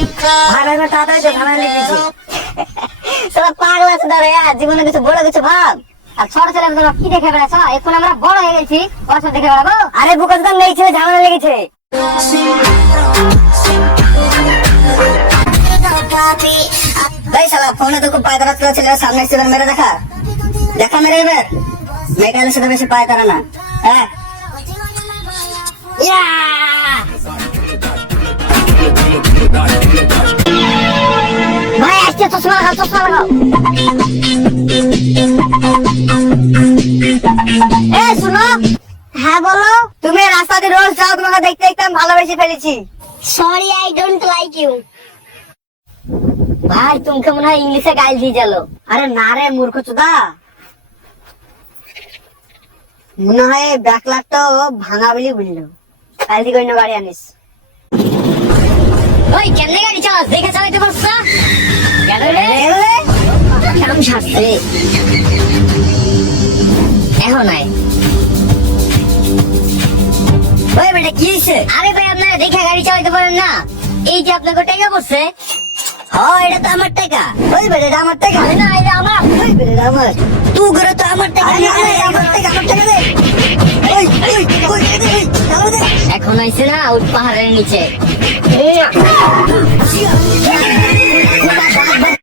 ভাই ভাই তাড়াতাড়ি তো ঝামেলা লেগেছে। তোরা পাগলা আছে রে, জীবনে কিছু বড় কিছু ভাব। আর ছোট ছেলে তোরা কি দেখে বেড়াচ্ছ? এখন আমরা বড় হয়ে গেছি, ওরা সব দেখে বেড়াবো? আরে বুকাসগান নেই ছেলে ঝামেলা লেগেছে। ভাই শালা ফোনে তো খুব পায়তারা ছিল, সামনে এসে মেরে দেখা দেখা মেরে এবার মেয়েটাদের সাথে বেশি পায়তারা না। হ্যাঁ ইয়া! ভাই আসছে, চশমা লাগাও, চশমা লাগাও। এ শুনো। হ্যাঁ বলো। তুমি রাস্তা দিয়ে রোজ যাও, তোমাকে দেখতে দেখতে আমি ভালোবেসে ফেলেছি। Sorry, I don't like you. ভাই তুমি মনে হয় ইংলিশে গাইল দিয়ে গেল। আরে না রে মূর্খ চোদা, মনে হয় ব্যাক লাখটাও ভাঙা বলি বুঝলো। কাল থেকে অন্য গাড়ি আনিস। ওই কেমনে গাড়ি চালাস? দেখে চালাইতে পারছ না? কেন রে? কাম সারছে এখন নাই। ওই বেটা কি হয়েছে? আরে ভাই আপনারা দেখে গাড়ি চালাইতে পারেন না? এই যে আপনাকে টাকা পড়ছে। হ্যাঁ এটা তো আমার টাকা। ওই বেটা এটা আমার টাকা। আরে না, এটা আমার। ওই বেটা এটা আমার। তুই করে তো আমার টাকা। আরে আরে আমার টাকা, আমার টাকা দে। ওই ওই ওই ওই টাকা দে। এখন আইছে না উঠ পাহাড়ের নিচে।